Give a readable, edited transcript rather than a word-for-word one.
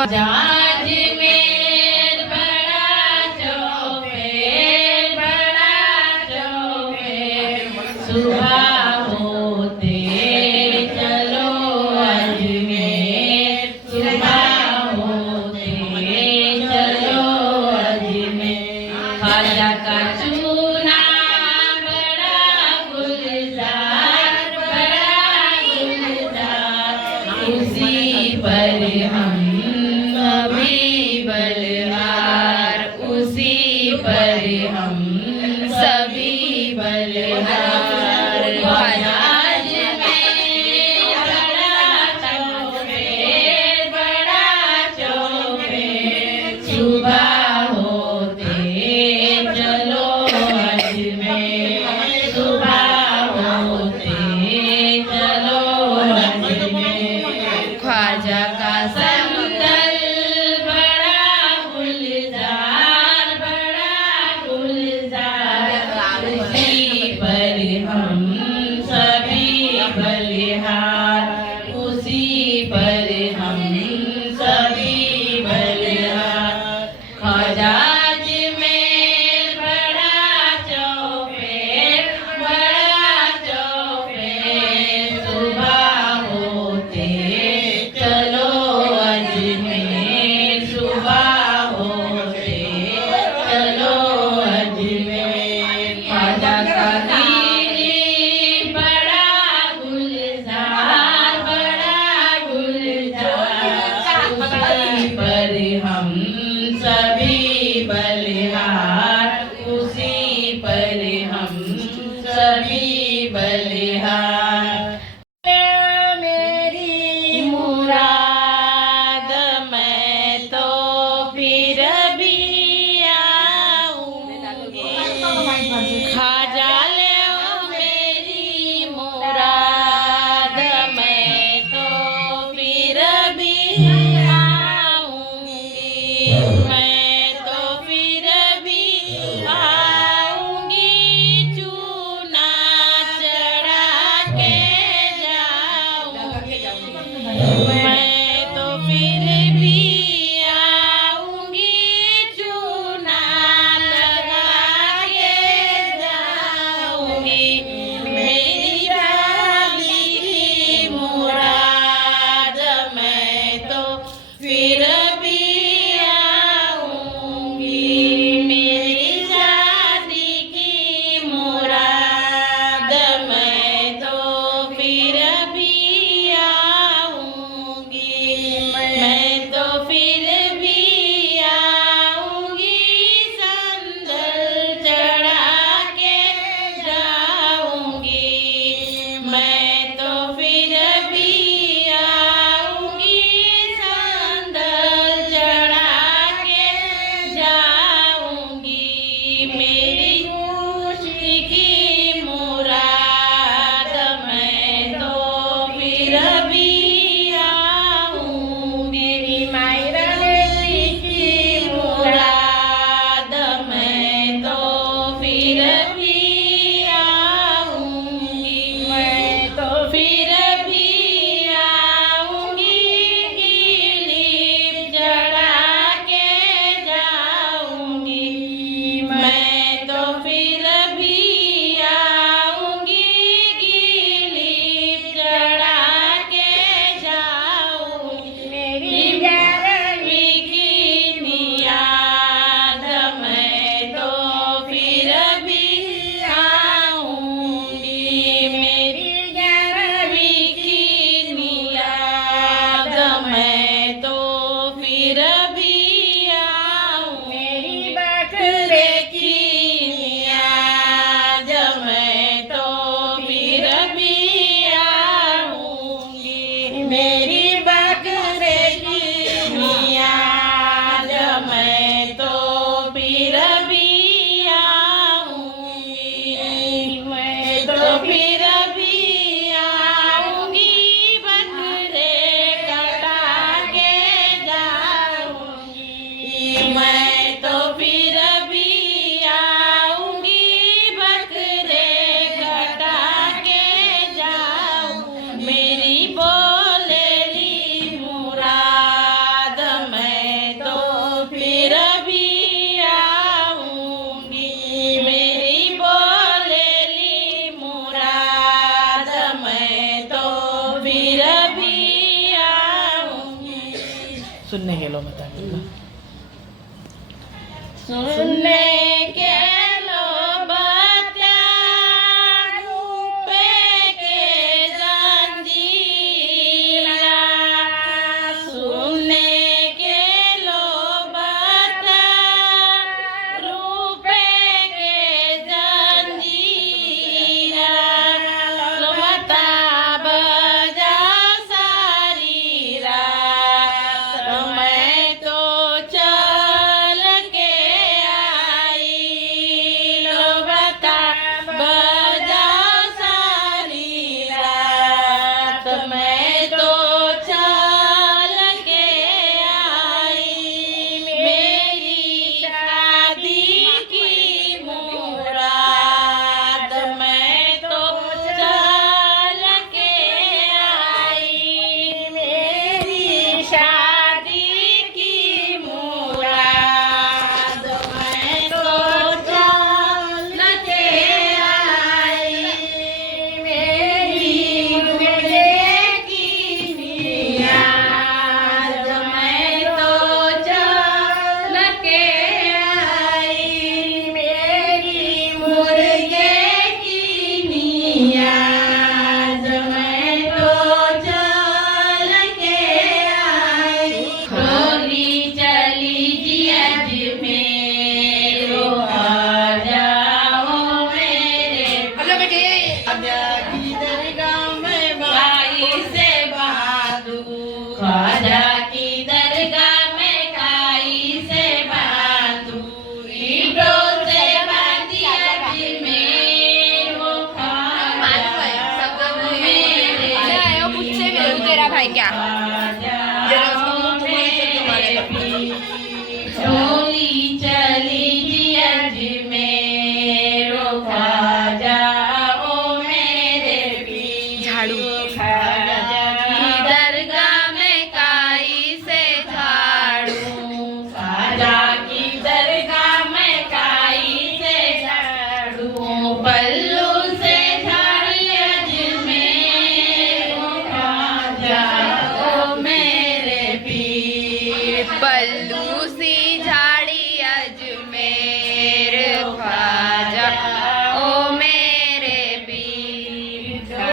अजमेर बड़ा चौफेर, बड़ा चौफेर, सुबह होते चलो अजमेर, सुबह होते चलो अजमेर। ख्वाजा का चूना बड़ा गुलजार, बड़ा गुलजार, उसी पर हम सभी बलहार, उसी पर हम सभी बलहार। अजमेर बड़ा चौफेर, बड़ा चौफेर, सुबह होते चलो अजमेर, सुबह होते चलो अजमेर। ख्वाजा का संदल बड़ा गुलजार, बड़ा गुलजार, उसी पर हम सभी बलिहार, उसी पर हम सभी बलिहार। ख्वाजा अजमेर बड़ा चौफेर, बड़ा चौफेर, सुबह होते चलो अजमेर, सुबह होते चलो अजमेर। ख्वाजा का दीनी बड़ा गुलजार, बड़ा गुलजार, उसी पर हम सभी बलिहार, उसी पर हम सभी बलिहार। मेरी मुराद मैं तो फिर भी आऊंगी, ख्वाजा ले मेरी मुराद मैं तो फिर भी आऊंगी, मैं तो फिर भी आऊंगी, चूना चढ़ा के जाऊंगी, मैं तो फिर भी आऊंगी, चूना लगा के जाऊंगी। मेरी शादी की मुराद मैं तो फिर भी आऊंगी, मेरी शादी की मुराद मैं तो फिर भी आऊंगी, मैं तो फिर भी आऊंगी, संदल चढ़ा के जाऊंगी, मैं तो फिर भी आऊंगी, संदल चढ़ा के जाऊंगी। मेरी खुशी की मुराद मैं तो फिर भी आऊंगी, मेरी मायरा की मुराद मैं तो फिर भी आऊंगी, मैं तो फिर भी आऊंगी, गिलीप चढ़ा के जाऊंगी, मैं तो फिर भी आऊंगी, गिलीप चढ़ा के जाऊंगी। मेरी 11वीं की नियाद मैं तो फिर भी सुनने के लो बता दो। सुनने के लो बता रूपे के जंजीरा, सुनने के लो बता रूपे के जंजीरा, लो बता बजा सारी रात, मैं तो चल के आई, लो बता बजा सारी रात, मैं तो चल के आई, मेरी शादी की मुराद, मैं तो चल के आई, मेरी शादी की मुराद, मैं तो चल के आई, मेरी मुझे की नियाज, मैं तो चल के आई, मेरी मुर्गे की नियाज, मैं तो चल के आई, होली चली जी अजमेर, आ जाओ मेरे ख्वाजा की दरगाह में भाई से बहादुर, ख्वाजा की दरगाह में काई से बहादुर, ईंटों से बांधी अजमेर, वो ख्वाजा मेरे तेरा भाई क्या होली चली जी अजमेर, ख्वाजा ओ मेरे पीर, झाड़ू। ख्वाजा की दरगाह में काई से झाड़ू, ख्वाजा की दरगाह में काई से झाड़ू, पल्लू से झाड़ी अजमेर, ख्वाजा ओ मेरे पीर, पल्लू सी